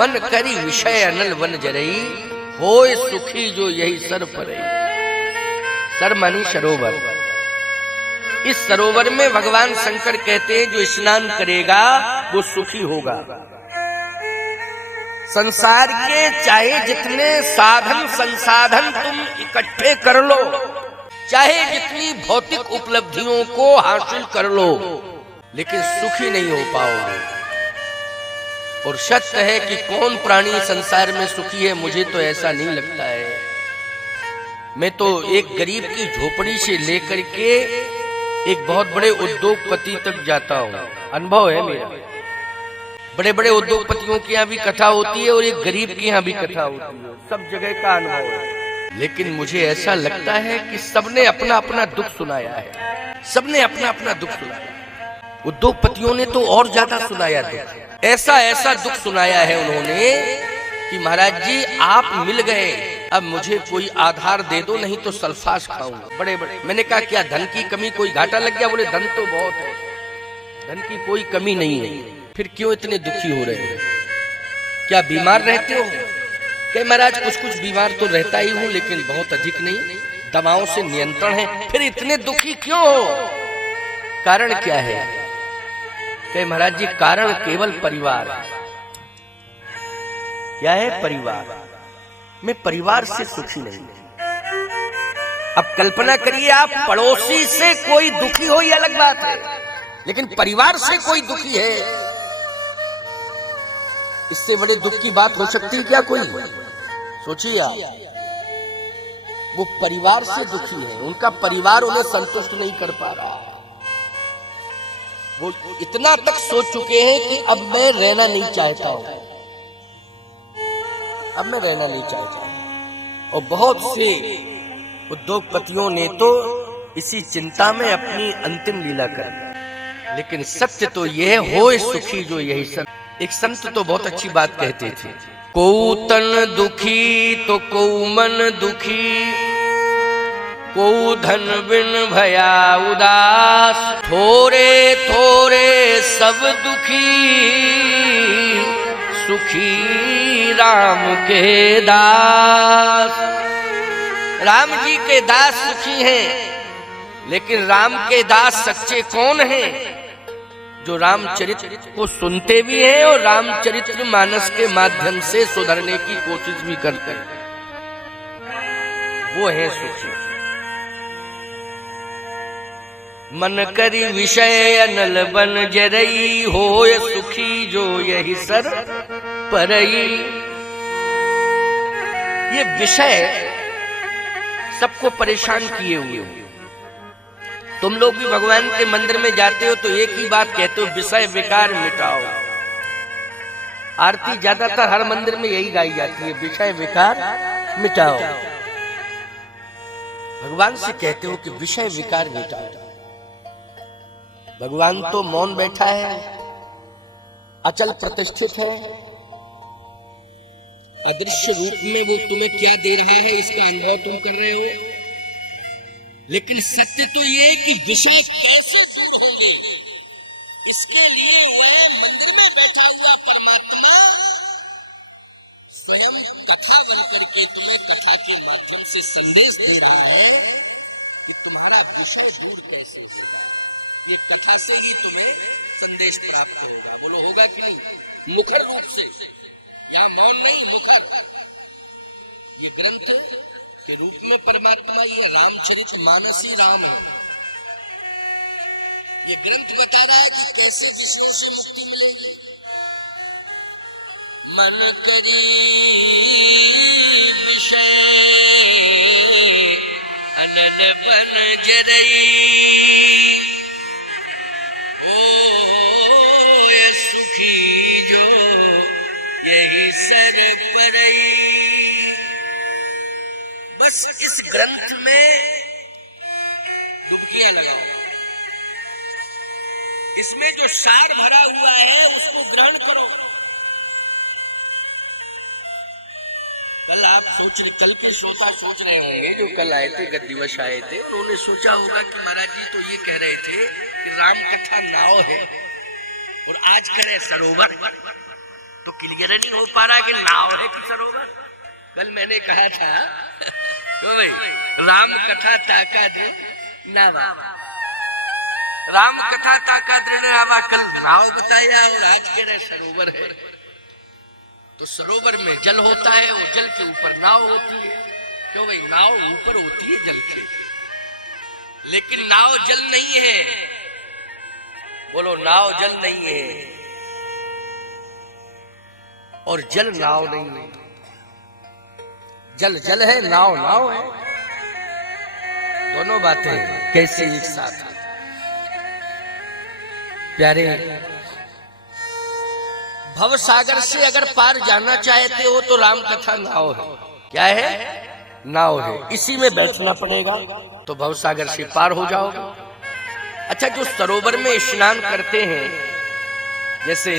मन करी विषय अनल वन जरई, होय सुखी जो यही सर परई। सर मानी सरोवर। इस सरोवर में भगवान शंकर कहते हैं जो स्नान करेगा वो सुखी होगा। संसार के चाहे जितने साधन संसाधन तुम इकट्ठे कर लो, चाहे जितनी भौतिक उपलब्धियों को हासिल कर लो, लेकिन सुखी नहीं हो पाओगे। और सत्य है कि कौन प्राणी संसार में सुखी है, मुझे तो ऐसा नहीं लगता है। मैं तो एक गरीब की झोपड़ी से लेकर के एक बहुत बड़े उद्योगपति तक जाता हूँ, अनुभव है मेरा। बड़े बड़े उद्योगपतियों की यहाँ भी कथा होती है और एक गरीब की यहाँ भी कथा होती है, सब जगह का अनुभव है। लेकिन मुझे ऐसा लगता है कि सबने अपना अपना दुख सुनाया है, सबने अपना अपना दुख सुनाया। उद्योगपतियों ने तो और ज्यादा सुनाया दुख, ऐसा ऐसा दुख सुनाया है उन्होंने कि महाराज जी आप मिल गए, अब मुझे कोई आधार दे दो, नहीं तो सल्फास खाऊंगा। बड़े बड़े, मैंने कहा क्या धन की कमी, कोई घाटा लग गया? बोले धन तो बहुत है, धन की कोई कमी नहीं है। फिर क्यों इतने दुखी हो रहे हो? क्या बीमार रहते हो? कहे महाराज कुछ कुछ बीमार तो रहता ही हूँ, लेकिन बहुत अधिक नहीं, दवाओं से नियंत्रण है। फिर इतने दुखी क्यों हो? कारण क्या है? कहे महाराज जी कारण केवल परिवार। क्या है? परिवार। मैं परिवार से सुखी नहीं। अब कल्पना करिए आप पड़ोसी से कोई दुखी हो, ये अलग बात है, लेकिन परिवार से कोई दुखी है, इससे बड़े दुख की बात हो सकती है क्या कोई? सोचिए आप, वो परिवार से दुखी है, उनका परिवार उन्हें संतुष्ट नहीं कर पा रहा। वो इतना तक सोच चुके हैं कि अब मैं रहना नहीं चाहता हूं, अब मैं रहना नहीं चाहता। और बहुत से उद्योगपतियों ने तो इसी चिंता में अपनी अंतिम लीला कर। लेकिन सत्य तो यह होए सुखी जो यही सर। एक संत तो बहुत अच्छी बात कहते थे, को तन दुखी तो को मन दुखी, को धन बिन भया उदास, थोड़े थोड़े सब दुखी, सुखी राम के दास। राम जी के दास सुखी हैं, लेकिन राम के दास सच्चे कौन हैं? जो रामचरित्र को सुनते भी हैं और रामचरित्र मानस के माध्यम से सुधरने की कोशिश भी करते हैं, वो है सुखी। मन करी विषय अनल बन जरई, होय सुखी जो यही सर परई। ये विषय सबको परेशान किए हुए हो। तुम लोग भी भगवान के मंदिर में जाते हो तो एक ही बात कहते हो, विषय विकार मिटाओ। आरती ज्यादातर हर मंदिर में यही गाई जाती है, विषय विकार मिटाओ। भगवान से कहते हो कि विषय विकार मिटाओ। भगवान तो मौन बैठा है, अचल प्रतिष्ठित है, अदृश्य रूप में वो तुम्हें क्या दे रहा है इसका अनुभव तुम कर रहे हो। लेकिन सत्य तो ये है कि विषय कैसे दूर होंगे, इसके लिए वह मंदिर में बैठा हुआ परमात्मा स्वयं कथा बन करके तुम्हें कथा के माध्यम से संदेश दे रहा है कि तुम्हारा विषय दूर कैसे। ये कथा से ही तुम्हें संदेश प्राप्त होगा। बोलो होगा कि नहीं? मुखर रूप से, यहाँ मौन नहीं, मुखर। ये ग्रंथ के रूप में परमात्मा, ये रामचरित मानस ही राम है। ये ग्रंथ बता रहा है कि कैसे विषयों से मुक्ति मिलेगी। मन करी विषय अनल बन जरई, होय सुखी जो यही सर परई। बस इस ग्रंथ में डुबकियां लगाओ, इसमें जो सार भरा हुआ है उसको ग्रहण करो। कल आप कल के श्रोता सोच रहे होंगे जो कल आए थे, गद्दिवश आए थे, उन्होंने सोचा होगा कि महाराज जी तो ये कह रहे थे कि राम कथा नाव है और आज कह रहे सरोवर। तो क्लियर नहीं हो पा रहा कि नाव है कि सरोवर। कल मैंने कहा था तो भाई राम कथा ताका दृढ़ नावा, राम कथा ताका दृढ़ नावा, कल नाव बताया और आज कह रहे सरोवर है। तो सरोवर में जल होता है और जल के ऊपर नाव होती है। क्यों भाई, नाव ऊपर होती है जल के, लेकिन नाव जल नहीं है। बोलो, नाव जल नहीं है और जल नाव नहीं है। जल जल है, नाव नाव है। दोनों बातें कैसे एक साथ? प्यारे, भव सागर से अगर पार जाना चाहते हो तो राम कथा नाव है। क्या है? नाव है। इसी में बैठना पड़ेगा तो भव सागर से पार हो जाओगे। अच्छा, जो सरोवर में स्नान करते हैं, जैसे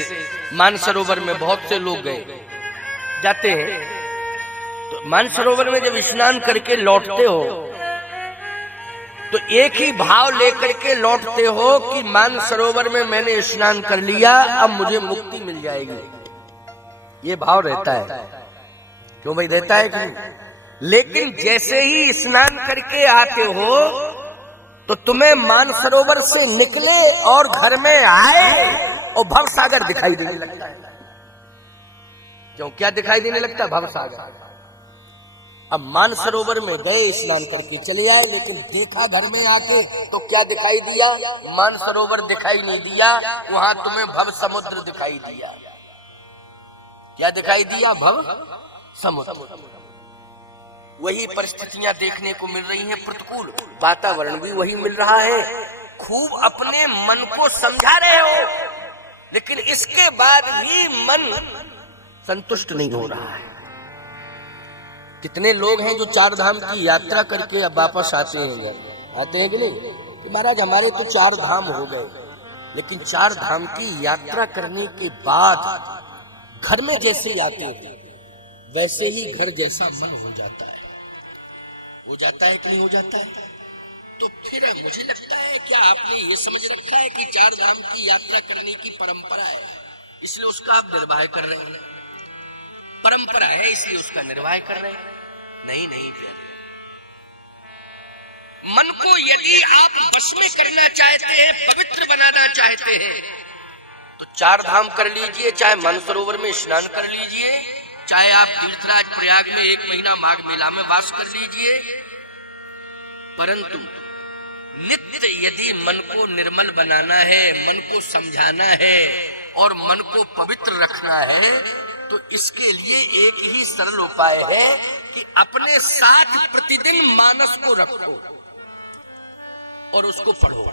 मानसरोवर में बहुत से लोग गए जाते हैं, तो मानसरोवर में जब स्नान करके लौटते हो तो एक ही भाव लेकर के लौटते हो कि मानसरोवर में मैंने स्नान कर लिया, अब मुझे मुक्ति मिल जाएगी। ये भाव रहता है। क्यों भाई, रहता है कि? लेकिन जैसे ही स्नान करके आते हो तो तुम्हें मानसरोवर से निकले और घर में आए और भव सागर दिखाई देने लगता है। क्यों, क्या दिखाई देने लगता है? भव सागर। अब मानसरोवर में गए, स्नान करके चले आए, लेकिन देखा घर में आके तो क्या दिखाई दिया? मानसरोवर दिखाई नहीं दिया, वहां तुम्हें भव समुद्र दिखाई दिया। क्या दिखाई दिया? भव समुद्र। वही परिस्थितियां देखने को मिल रही हैं, प्रतिकूल वातावरण भी वही मिल रहा है। खूब अपने मन को समझा रहे हो, लेकिन इसके बाद भी मन संतुष्ट नहीं हो रहा है। कितने लोग हैं जो चार धाम की यात्रा करके अब वापस आते हैं कि नहीं? कि महाराज हमारे तो चार धाम हो गए, लेकिन चार धाम की यात्रा करने के बाद घर में जैसे आते हैं वैसे ही घर जैसा मन हो जाता है। हो जाता है कि नहीं हो जाता है? तो फिर मुझे लगता है क्या आपने ये समझ रखा है कि चार धाम की यात्रा करने की परंपरा है, इसलिए उसका आप निर्वाह कर रहे हैं? परंपरा है इसलिए उसका निर्वाह कर रहे हैं? नहीं नहीं प्यारे, मन को यदि आप वश में करना चाहते हैं, पवित्र बनाना चाहते हैं, तो चार धाम कर लीजिए, चाहे मानसरोवर में स्नान कर लीजिए, चाहे आप तीर्थराज प्रयाग में 1 महीना माघ मेला में वास कर लीजिए। परंतु नित्य यदि मन को निर्मल बनाना है, मन को समझाना है और मन को पवित्र रखना है, तो इसके लिए एक ही सरल उपाय है कि अपने साथ प्रतिदिन मानस को रखो और उसको पढ़ो।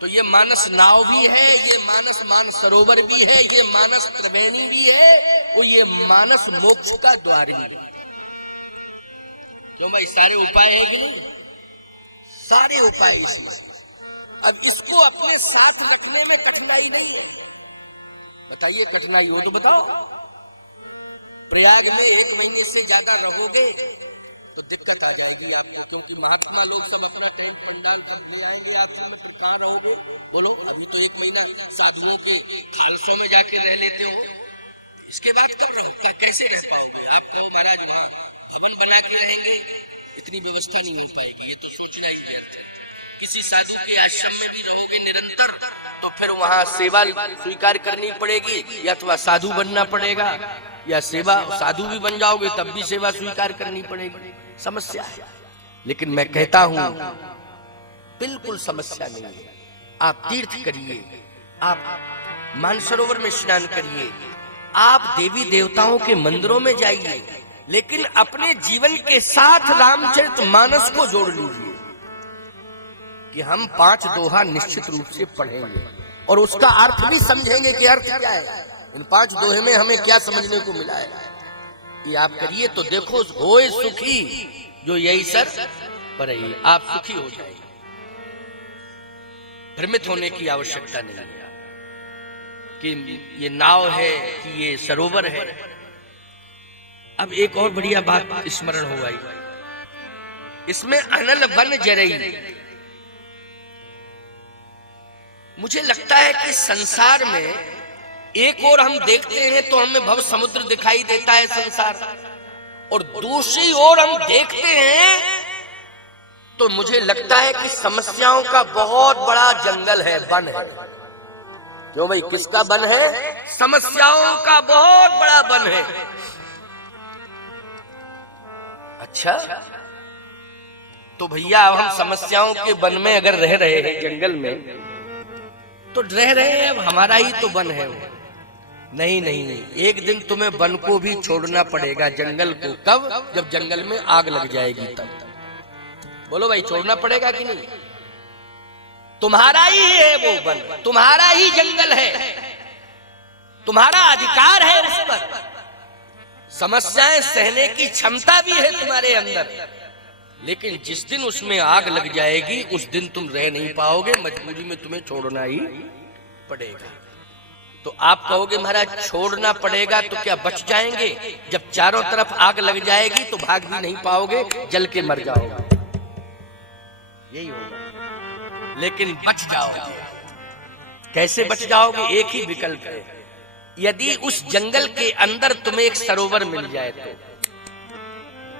तो ये मानस नाव भी है, ये मानस मानसरोवर भी है, ये मानस त्रिवेणी भी है और ये मानस मोक्ष का द्वार भी है। क्यों भाई, सारे उपाय है कि नहीं? सारे उपाय इसमें। अब इसको अपने साथ रखने में कठिनाई नहीं है। बताइए, कठिनाई हो तो बताओ। प्रयाग में 1 महीने से ज्यादा रहोगे तो दिक्कत आ जाएगी आपको, क्योंकि महात्मा लोग सब अपना पंडाल ले आएंगे, आप कहाँ रहोगे? बोलो, अभी तो 1 महीना साधुओं के खालसों में जाके रह लेते हो, इसके बाद कब रहो? कैसे रह पाओगे? आप कहो महाराज भवन बना के रहेंगे, इतनी व्यवस्था नहीं हो पाएगी। ये तो सोचना ही क्या। किसी साधु के आश्रम में भी रहोगे निरंतर तो फिर वहाँ सेवा स्वीकार करनी पड़ेगी, या अथवा साधु बनना पड़ेगा, या सेवा साधु भी बन जाओगे तब भी सेवा स्वीकार करनी पड़ेगी। समस्या है। लेकिन मैं कहता हूं बिल्कुल समस्या नहीं है। आप तीर्थ करिए, आप मानसरोवर में स्नान करिए, आप देवी देवताओं के मंदिरों में जाइए, लेकिन अपने जीवन के साथ रामचरितमानस को जोड़ लीजिए कि हम 5 दोहा निश्चित रूप से पढ़ेंगे और उसका अर्थ भी समझेंगे कि अर्थ क्या है। इन 5 दोहे में हमें क्या समझने को मिला है, कि आप करिए तो देखो, होए सुखी जो यही सर पर आप सुखी हो जाएंगे। भ्रमित होने की आवश्यकता नहीं है कि ये नाव है कि ये सरोवर है। अब एक और बढ़िया बात स्मरण हो आई, इसमें अनल वन जरई। मुझे लगता है कि संसार में एक और हम देखते हैं तो हमें भव समुद्र दिखाई देता है संसार, और दूसरी ओर हम देखते हैं तो मुझे लगता है कि समस्याओं का बहुत बड़ा जंगल है, वन है। क्यों भाई, किसका वन है? समस्याओं का बहुत बड़ा वन है। अच्छा, तो भैया अब हम समस्याओं के वन में अगर रह रहे हैं, जंगल में, तो रह रहे हैं, अब हमारा ही तो वन है वो। नहीं नहीं नहीं, एक दिन तुम्हें वन को भी छोड़ना पड़ेगा, जंगल को। कब? जब जंगल में आग लग जाएगी तब। बोलो भाई, छोड़ना पड़ेगा कि नहीं? तुम्हारा ही है वो वन, तुम्हारा ही जंगल है, तुम्हारा अधिकार है उस पर। समस्याएं सहने की क्षमता भी है तुम्हारे अंदर, लेकिन जिस दिन उसमें आग लग जाएगी उस दिन तुम रह नहीं पाओगे, मजबूरी में तुम्हें छोड़ना ही पड़ेगा। तो आप कहोगे महाराज छोड़ना पड़ेगा तो क्या बच जाएंगे? जब चारों तरफ आग लग जाएगी तो भाग भी नहीं पाओगे, जल के मर जाओगे, यही होगा। लेकिन बच जाओगे। कैसे बच जाओगे? एक ही विकल्प है, यदि उस जंगल के अंदर तुम्हें एक सरोवर मिल जाए तो।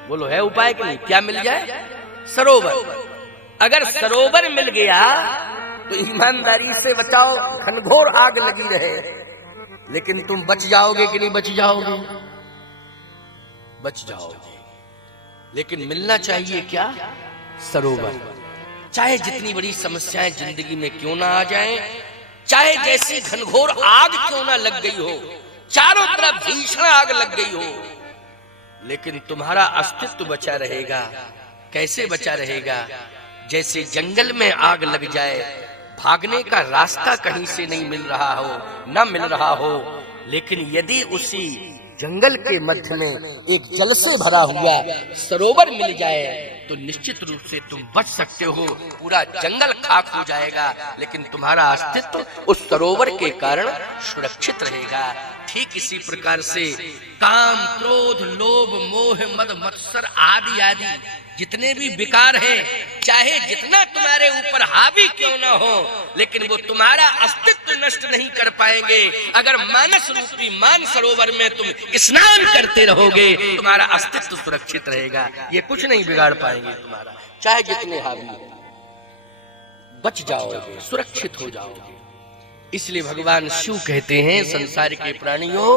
बोलो, है उपाय कि नहीं? क्या मिल जाए? सरोवर। अगर सरोवर मिल गया तो ईमानदारी से बचाओ, घनघोर आग लगी रहे, लेकिन तुम बच जाओगे कि नहीं बच जाओगे? बच जाओगे। लेकिन मिलना चाहिए क्या? सरोवर। चाहे जितनी बड़ी समस्याएं जिंदगी में क्यों ना आ जाएं, चाहे जैसी घनघोर आग क्यों ना लग गई हो, चारों तरफ भीषण आग लग गई हो, लेकिन तुम्हारा अस्तित्व बचा रहेगा। कैसे बचा रहेगा? जैसे जंगल में आग लग जाए, भागने का रास्ता कहीं से नहीं मिल रहा हो, न मिल रहा हो, लेकिन यदि उसी जंगल के मध्य में एक जल से भरा हुआ सरोवर मिल जाए तो निश्चित रूप से तुम बच सकते हो। पूरा जंगल खाक हो जाएगा, लेकिन तुम्हारा अस्तित्व उस सरोवर के कारण सुरक्षित रहेगा। ठीक इसी प्रकार से काम, क्रोध, लोभ, मोह, मद, मत्सर आदि आदि जितने भी विकार हैं, चाहे जितना तुम्हारे ऊपर हावी क्यों ना हो, लेकिन वो तुम्हारा अस्तित्व नष्ट नहीं कर पाएंगे। अगर मानस रूपी मान सरोवर में तुम स्नान करते रहोगे, तुम्हारा अस्तित्व सुरक्षित रहेगा, ये कुछ नहीं बिगाड़ पाएंगे तुम्हारा, चाहे जितने हावी हो। बच जाओगे, सुरक्षित हो जाओगे। इसलिए भगवान शिव कहते हैं, संसार के प्राणियों,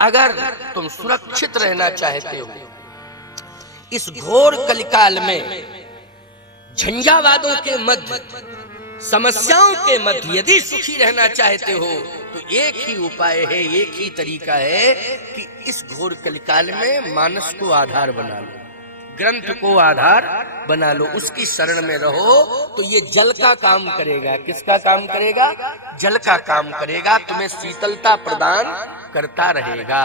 अगर तुम सुरक्षित रहना चाहते हो इस घोर कलिकाल में, झंझावादों के मध्य, समस्याओं के मध्य यदि सुखी रहना चाहते हो तो एक ही उपाय है, एक ही तरीका है कि इस घोर कलिकाल में मानस को आधार बना लो, ग्रंथ को आधार बना लो, उसकी शरण में रहो, तो ये जल का काम करेगा। किसका काम करेगा? जल का काम करेगा, तुम्हें शीतलता प्रदान करता रहेगा।